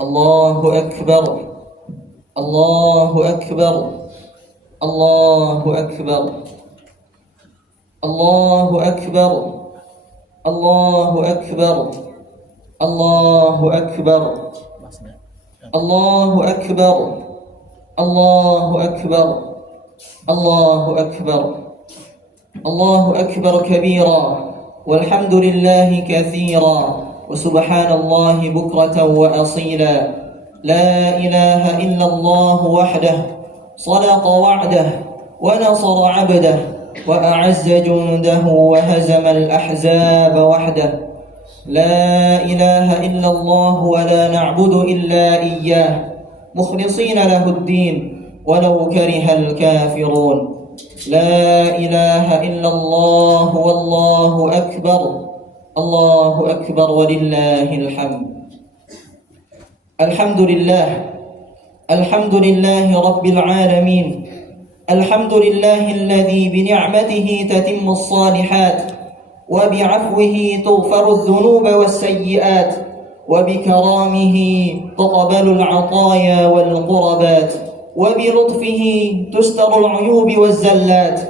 الله أكبر الله أكبر الله أكبر الله أكبر الله أكبر الله أكبر الله أكبر الله أكبر الله أكبر الله أكبر كبيرا والحمد لله كثيرا وسبحان الله بكرة وأصيلا لا إله إلا الله وحده صدق وعده ونصر عبده وأعز جنده وهزم الأحزاب وحده لا إله إلا الله ولا نعبد إلا إياه مخلصين له الدين ولو كره الكافرون لا إله إلا الله والله أكبر الله أكبر ولله الحمد الحمد لله رب العالمين الحمد لله الذي بنعمته تتم الصالحات وبعفوه تغفر الذنوب والسيئات وبكرامه تقبل العطايا والقربات وبلطفه تستر العيوب والزلات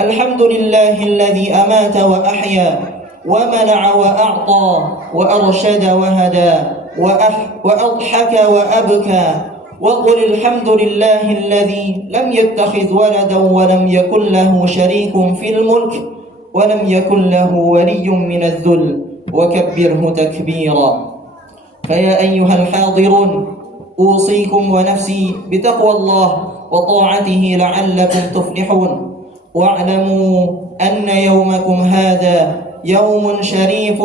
الحمد لله الذي أمات وأحيا ومنع وأعطى وأرشد وهدى وأضحك وأبكى وقل الحمد لله الذي لم يتخذ ولدا ولم يكن له شريك في الملك ولم يكن له ولي من الذل وكبره تكبيرا فيا أيها الحاضرون أوصيكم ونفسي بتقوى الله وطاعته لعلكم تفلحون واعلموا أن يومكم هذا يوم شريف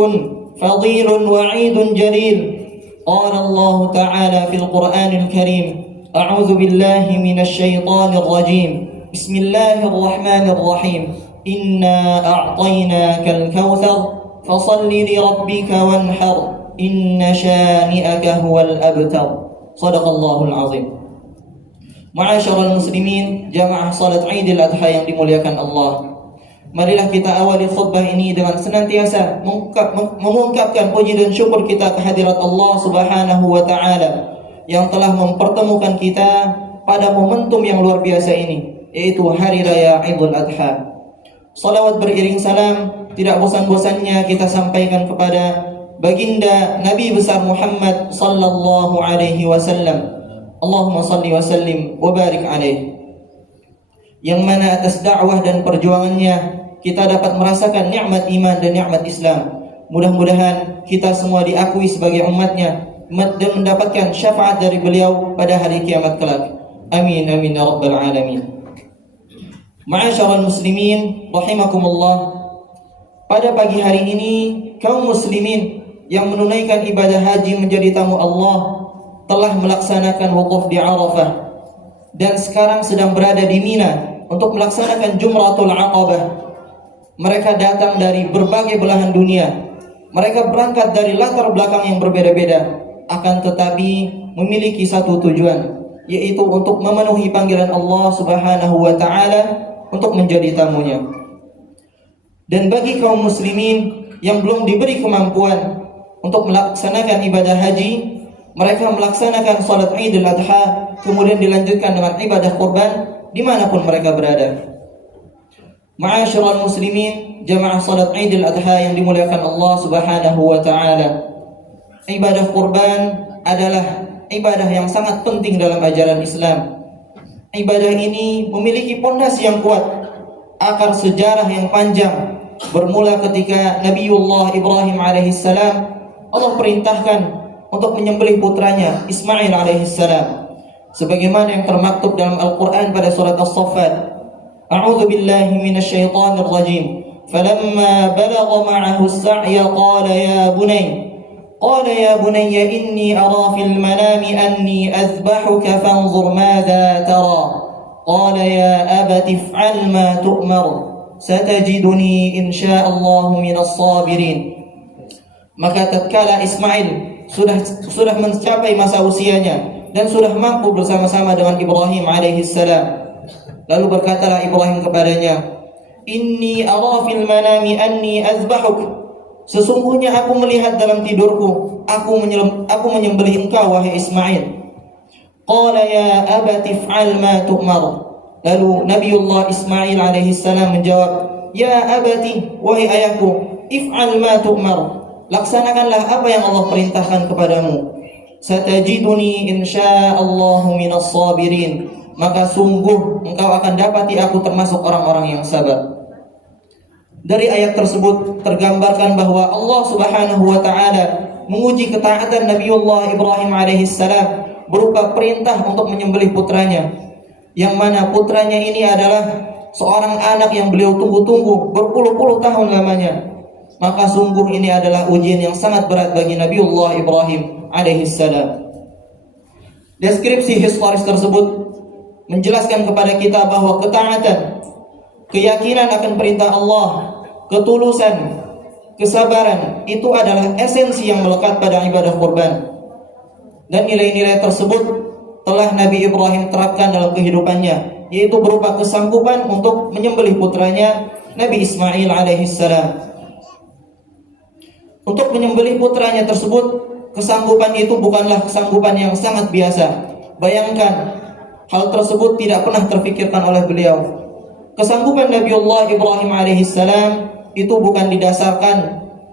فضيل وعيد جليل قال الله تعالى في القرآن الكريم أعوذ بالله من الشيطان الرجيم بسم الله الرحمن الرحيم إنا أعطيناك الكوثر فصل لربك وانحر إن شانئك هو الأبتر صدق الله العظيم. Ma'asyiral muslimin, jamaah salat Idul Adha yang dimuliakan Allah. Marilah kita awali khutbah ini dengan senantiasa mengungkapkan puji dan syukur kita kehadirat Allah Subhanahu wa taala yang telah mempertemukan kita pada momentum yang luar biasa ini, yaitu hari raya Idul Adha. Salawat beriring salam tidak bosan-bosannya kita sampaikan kepada baginda Nabi besar Muhammad sallallahu alaihi wasallam. Allahumma salli wa sallim wa barik alaih. Yang mana atas dakwah dan perjuangannya kita dapat merasakan nikmat iman dan nikmat Islam. Mudah-mudahan kita semua diakui sebagai umatnya dan mendapatkan syafaat dari beliau pada hari kiamat kelak. Amin amin ya rabbal alamin. Ma'asyiral muslimin rahimakumullah. Pada pagi hari ini kaum muslimin yang menunaikan ibadah haji menjadi tamu Allah telah melaksanakan wukuf di Arafah dan sekarang sedang berada di Mina untuk melaksanakan Jumratul Aqabah. Mereka datang dari berbagai belahan dunia. Mereka berangkat dari latar belakang yang berbeda-beda, akan tetapi memiliki satu tujuan, yaitu untuk memenuhi panggilan Allah Subhanahu wa taala untuk menjadi tamunya. Dan bagi kaum muslimin yang belum diberi kemampuan untuk melaksanakan ibadah haji, mereka melaksanakan salat Idul Adha, kemudian dilanjutkan dengan ibadah kurban dimanapun mereka berada. Ma'asyiral muslimin, jamaah salat Idul Adha yang dimuliakan Allah Subhanahu wa taala. Ibadah kurban adalah ibadah yang sangat penting dalam ajaran Islam. Ibadah ini memiliki pondasi yang kuat, akar sejarah yang panjang, bermula ketika Nabiullah Ibrahim alaihissalam Allah perintahkan untuk menyembelih putranya Ismail alaihissalam, sebagaimana yang termaktub dalam Al-Quran pada surat As-Saffat. A'udzu billahi minasyaitonir rajim. Falamma balagha ma'ahu as-sa'ya qala ya bunayya inni ara fil manami anni azbahuka fanzur madza tara. Qala ya abati if'al ma tu'mar satajiduni insyaallahu minas sabirin. Maka tatkala Ismail sudah mencapai masa usianya dan sudah mampu bersama-sama dengan Ibrahim alaihissalam, lalu berkatalah Ibrahim kepadanya, Inni ara fil manami anni azbahuk. Sesungguhnya aku melihat dalam tidurku, aku menyembelih engkau wahai Ismail. Qala ya abati if'al ma tu'mar. Lalu Nabiullah Ismail alaihi salam menjawab, ya abati, wahai ayahku, if'al ma tu'mar. Laksanakanlah apa yang Allah perintahkan kepadamu. Satajiduni insyaallahu minas sabirin. Maka sungguh engkau akan dapati aku termasuk orang-orang yang sabar. Dari ayat tersebut tergambarkan bahwa Allah Subhanahu wa taala menguji ketaatan Nabiullah Ibrahim alaihissalam berupa perintah untuk menyembelih putranya, yang mana putranya ini adalah seorang anak yang beliau tunggu-tunggu berpuluh-puluh tahun lamanya. Maka sungguh ini adalah ujian yang sangat berat bagi Nabiullah Ibrahim alaihissalam. Deskripsi historis tersebut menjelaskan kepada kita bahwa ketaatan, keyakinan akan perintah Allah, ketulusan, kesabaran itu adalah esensi yang melekat pada ibadah kurban. Dan nilai-nilai tersebut telah Nabi Ibrahim terapkan dalam kehidupannya, yaitu berupa kesanggupan untuk menyembelih putranya Nabi Ismail alaihissalam. Untuk menyembelih putranya tersebut, kesanggupan itu bukanlah kesanggupan yang sangat biasa. Bayangkan, hal tersebut tidak pernah terfikirkan oleh beliau. Kesanggupan Nabiullah Ibrahim alaihissalam itu bukan didasarkan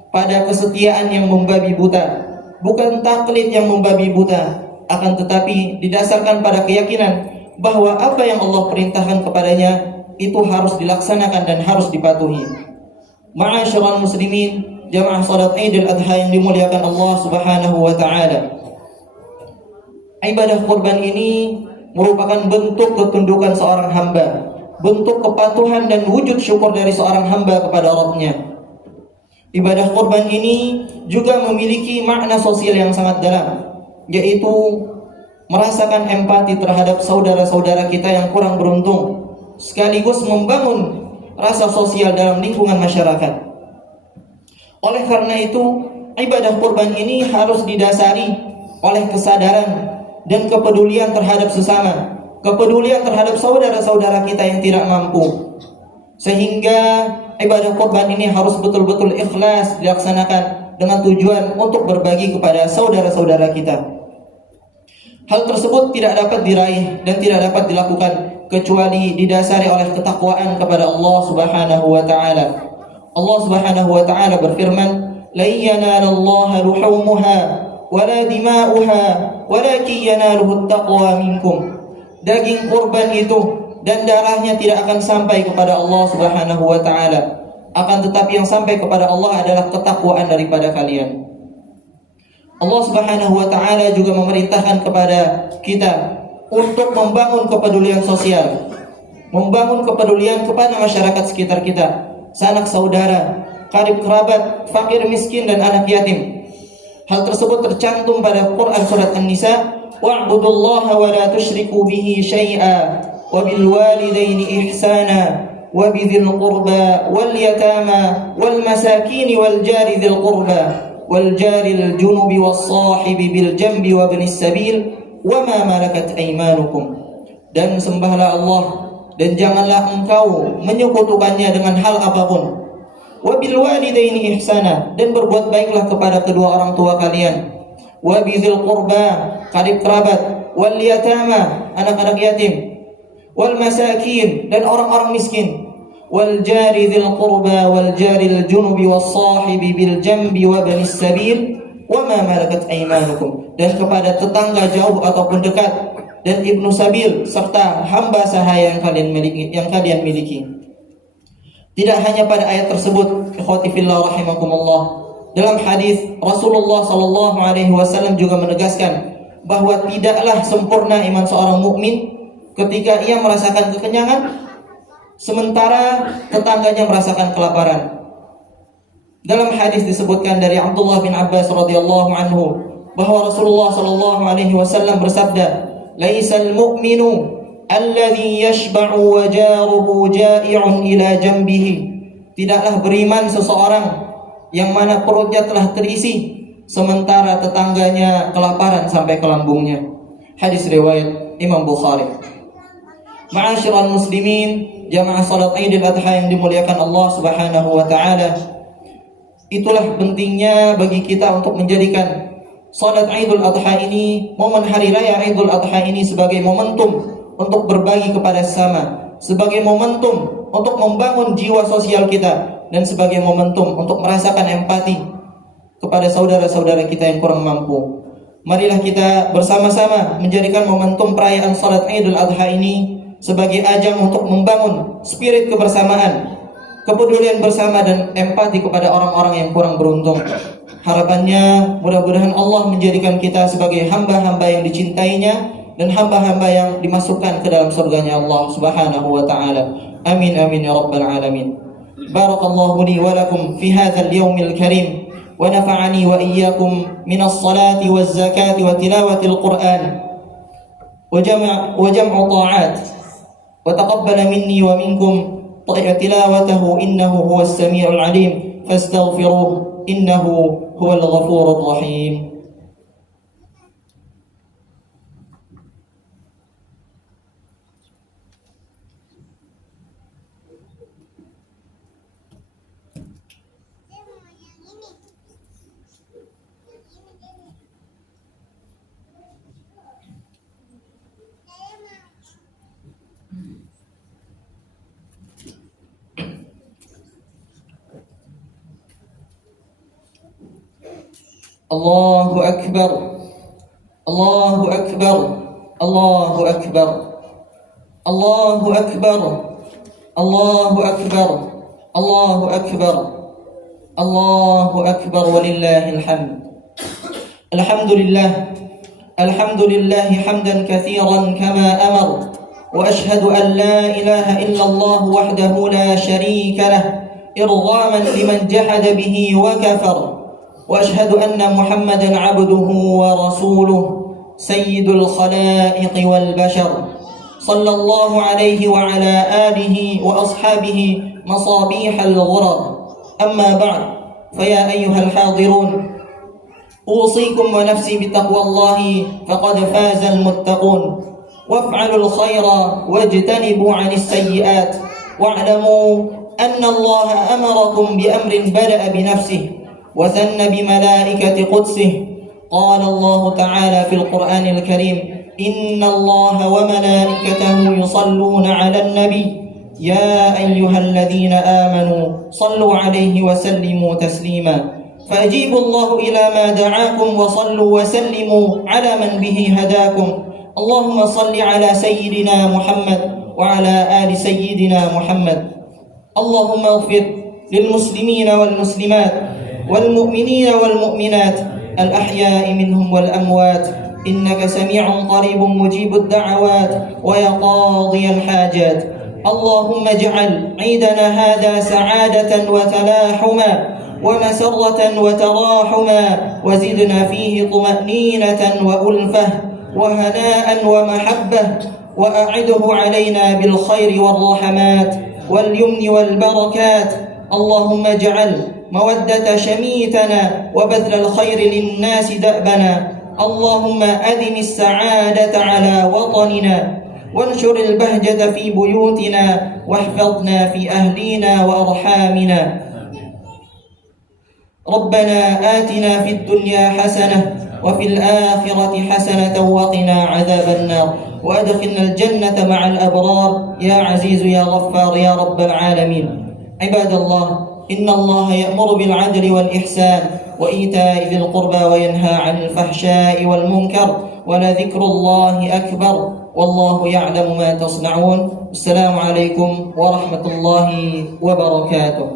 pada kesetiaan yang membabi buta, bukan taklid yang membabi buta, akan tetapi didasarkan pada keyakinan bahwa apa yang Allah perintahkan kepadanya itu harus dilaksanakan dan harus dipatuhi. Ma'asyiral muslimin, jamaah salat Idul Adha yang dimuliakan Allah Subhanahu wa taala. Ibadah kurban ini merupakan bentuk ketundukan seorang hamba, bentuk kepatuhan dan wujud syukur dari seorang hamba kepada Rabb-Nya. Ibadah kurban ini juga memiliki makna sosial yang sangat dalam, yaitu merasakan empati terhadap saudara-saudara kita yang kurang beruntung, sekaligus membangun rasa sosial dalam lingkungan masyarakat. Oleh karena itu, ibadah kurban ini harus didasari oleh kesadaran dan kepedulian terhadap sesama, kepedulian terhadap saudara-saudara kita yang tidak mampu. Sehingga ibadah kurban ini harus betul-betul ikhlas dilaksanakan dengan tujuan untuk berbagi kepada saudara-saudara kita. Hal tersebut tidak dapat diraih dan tidak dapat dilakukan kecuali didasari oleh ketakwaan kepada Allah Subhanahu wa taala. Allah Subhanahu wa taala berfirman, "La yanalallaha luhumuha wala dima'uha walakin yanaluhu at-taqwa minkum." Daging kurban itu dan darahnya tidak akan sampai kepada Allah Subhanahu wa taala, akan tetapi yang sampai kepada Allah adalah ketakwaan daripada kalian. Allah Subhanahu wa taala juga memerintahkan kepada kita untuk membangun kepedulian sosial, membangun kepedulian kepada masyarakat sekitar kita, sanak saudara, karib kerabat, fakir miskin dan anak yatim. Hal tersebut tercantum pada Quran surat An-Nisa, wa'budullaha wa la tusyriku bihi syai'a wa bil walidaini ihsana wa bidzil qurba wal yatama wal masakin wal jari dzil qurba wal jaril junubi was sahibi bil jambi wa ibnis sabil wa ma malakat aymanukum. Dan sembahlah Allah dan janganlah engkau menyekutukannya dengan hal apapun. Wa bil walidaini ihsana, dan berbuat baiklah kepada kedua orang tua kalian. Wa bidzil qurba, karib kerabat, wal yatama, anak-anak yatim, wal masakin, dan orang-orang miskin, wal jari dzil qurba wal jaril junubi was sahibi bil jambi wa ibnis sabil wa ma malakat aymanukum, dan kepada tetangga jauh ataupun dekat, dan ibnu sabil, serta hamba sahaya yang kalian miliki. Tidak hanya pada ayat tersebut, ikhwati fillah rahimakumullah, dalam hadis Rasulullah sallallahu alaihi wasallam juga menegaskan bahwa tidaklah sempurna iman seorang mukmin ketika ia merasakan kekenyangan sementara tetangganya merasakan kelaparan. Dalam hadis disebutkan dari Abdullah bin Abbas radhiyallahu anhu bahwa Rasulullah sallallahu alaihi wasallam bersabda, "Laisal mu'minu alladhi yashba'u wa jaruhu ja'i'un ila jambihi." Tidaklah beriman seseorang yang mana perutnya telah terisi sementara tetangganya kelaparan sampai ke lambungnya. Hadis riwayat Imam Bukhari. Ma'asyiral muslimin, jamaah salat Idul Adha yang dimuliakan Allah Subhanahu wa taala. Itulah pentingnya bagi kita untuk menjadikan salat Idul Adha ini, momen hari raya Idul Adha ini sebagai momentum untuk berbagi kepada sesama, sebagai momentum untuk membangun jiwa sosial kita, dan sebagai momentum untuk merasakan empati kepada saudara-saudara kita yang kurang mampu. Marilah kita bersama-sama menjadikan momentum perayaan salat Idul Adha ini sebagai ajang untuk membangun spirit kebersamaan, kepedulian bersama, dan empati kepada orang-orang yang kurang beruntung. Harapannya mudah-mudahan Allah menjadikan kita sebagai hamba-hamba yang dicintainya dan hamba-hamba yang dimasukkan ke dalam surganya Allah Subhanahu wa taala. Amin amin ya rabbal alamin. Barakallahu li wa lakum fi hadzal yaumil karim wa nafa'ani wa iyyakum minas salati waz zakati wa tilawatil Qur'an wa jam'u ta'at wa taqabbala minni wa minkum tilawatahu innahu huwas samiul alim fastaghfiruh innahu huwal ghafurur rahim. Allahu akbar, Allahu akbar, Allahu akbar, Allahu akbar, Allahu akbar, Allahu akbar, Allahu akbar, walillahil hamd. Alhamdulillah, alhamdulillah hamdan katsiran kama amar, wa ashhadu an la ilaha illallah wahdahu la syarika lah, irghaman liman jahada bihi wa kafar. وأشهد أن محمدًا عبده ورسوله سيد الخلائق والبشر صلى الله عليه وعلى آله وأصحابه مصابيح الغرر. أما بعد، فيا أيها الحاضرون، أوصيكم ونفسي بتقوى الله فقد فاز المتقون. وافعلوا الخير واجتنبوا عن السيئات، واعلموا أن الله أمركم بأمر بدأ بنفسه وثن بملائكة قدسه. قال الله تعالى في القرآن الكريم: إن الله وملائكته يصلون على النبي يا أيها الذين آمنوا صلوا عليه وسلموا تسليما. فأجيبوا الله إلى ما دعاكم وصلوا وسلموا على من به هداكم. اللهم صل على سيدنا محمد وعلى آل سيدنا محمد. اللهم اغفر للمسلمين والمسلمات والمؤمنين والمؤمنات الأحياء منهم والأموات، إنك سميع قريب مجيب الدعوات ويا قاضي الحاجات. اللهم اجعل عيدنا هذا سعادة وتلاحما ومسرة وتراحما، وزدنا فيه طمأنينة وألفة وهناء ومحبة، وأعده علينا بالخير والرحمات واليمن والبركات. اللهم اجعل مودة شميتنا وبذل الخير للناس دأبنا. اللهم أدم السعادة على وطننا، وانشر البهجة في بيوتنا، واحفظنا في أهلينا وأرحامنا. ربنا آتنا في الدنيا حسنة وفي الآخرة حسنة وقنا عذاب النار، وأدخلنا الجنة مع الأبرار يا عزيز يا غفار يا رب العالمين. عباد الله، إن الله يأمر بالعدل والإحسان وإيتاء ذي القربى وينهى عن الفحشاء والمنكر، ولذكر الله أكبر، والله يعلم ما تصنعون. السلام عليكم ورحمة الله وبركاته.